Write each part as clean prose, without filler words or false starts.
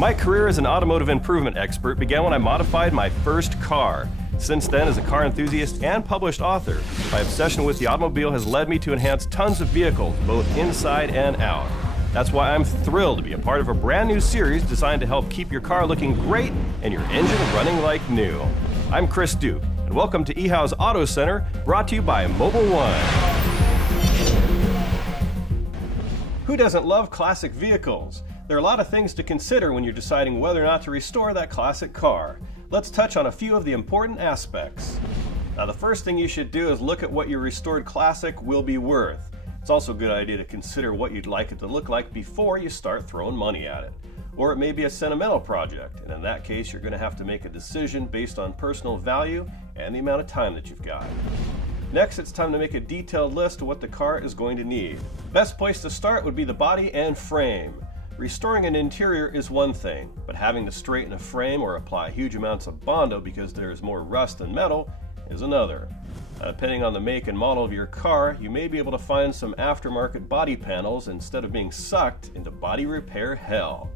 My career as an automotive improvement expert began when I modified my first car. Since then, as a car enthusiast and published author, my obsession with the automobile has led me to enhance tons of vehicles, both inside and out. That's why I'm thrilled to be a part of a brand new series designed to help keep your car looking great and your engine running like new. I'm Chris Duke, and welcome to eHow's Auto Center, brought to you by Mobile One. Who doesn't love classic vehicles? There are a lot of things to consider when you're deciding whether or not to restore that classic car. Let's touch on a few of the important aspects. Now, the first thing you should do is look at what your restored classic will be worth. It's also a good idea to consider what you'd like it to look like before you start throwing money at it. Or it may be a sentimental project, and in that case you're going to have to make a decision based on personal value and the amount of time that you've got. Next, it's time to make a detailed list of what the car is going to need. Best place to start would be the body and frame. Restoring an interior is one thing, but having to straighten a frame or apply huge amounts of Bondo because there is more rust than metal is another. Depending on the make and model of your car, you may be able to find some aftermarket body panels instead of being sucked into body repair hell.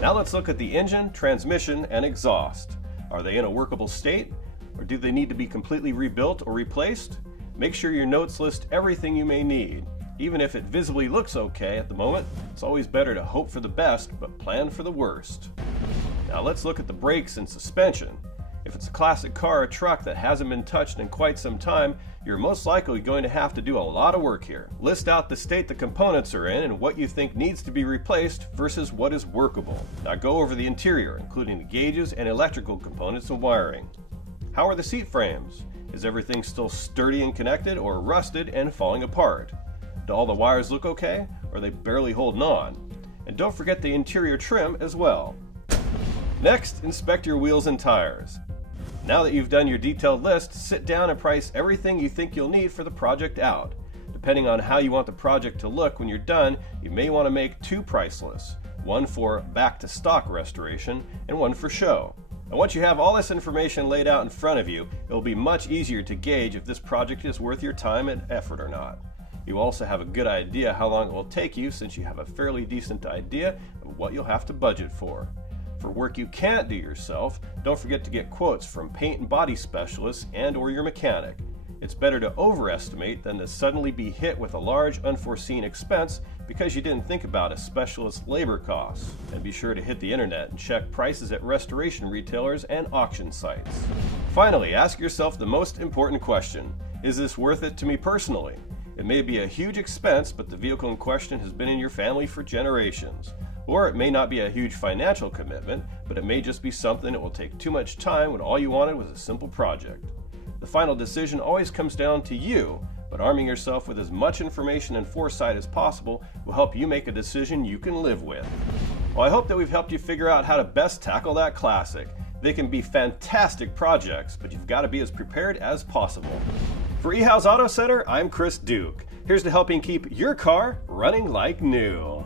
Now let's look at the engine, transmission, and exhaust. Are they in a workable state, or do they need to be completely rebuilt or replaced? Make sure your notes list everything you may need. Even if it visibly looks okay at the moment, it's always better to hope for the best, but plan for the worst. Now let's look at the brakes and suspension. If it's a classic car or truck that hasn't been touched in quite some time, you're most likely going to have to do a lot of work here. List out the state the components are in and what you think needs to be replaced versus what is workable. Now go over the interior, including the gauges and electrical components and wiring. How are the seat frames? Is everything still sturdy and connected, or rusted and falling apart? Do all the wires look okay, or are they barely holding on? And don't forget the interior trim as well. Next, inspect your wheels and tires. Now that you've done your detailed list, sit down and price everything you think you'll need for the project out. Depending on how you want the project to look when you're done, you may want to make two price lists, one for back-to-stock restoration and one for show. And once you have all this information laid out in front of you, it will be much easier to gauge if this project is worth your time and effort or not. You also have a good idea how long it will take you, since you have a fairly decent idea of what you'll have to budget for. For work you can't do yourself, don't forget to get quotes from paint and body specialists and or your mechanic. It's better to overestimate than to suddenly be hit with a large unforeseen expense because you didn't think about a specialist's labor costs. And be sure to hit the internet and check prices at restoration retailers and auction sites. Finally, ask yourself the most important question: is this worth it to me personally? It may be a huge expense, but the vehicle in question has been in your family for generations. Or it may not be a huge financial commitment, but it may just be something that will take too much time when all you wanted was a simple project. The final decision always comes down to you, but arming yourself with as much information and foresight as possible will help you make a decision you can live with. Well, I hope that we've helped you figure out how to best tackle that classic. They can be fantastic projects, but you've got to be as prepared as possible. For eHow's Auto Center, I'm Chris Duke. Here's to helping keep your car running like new.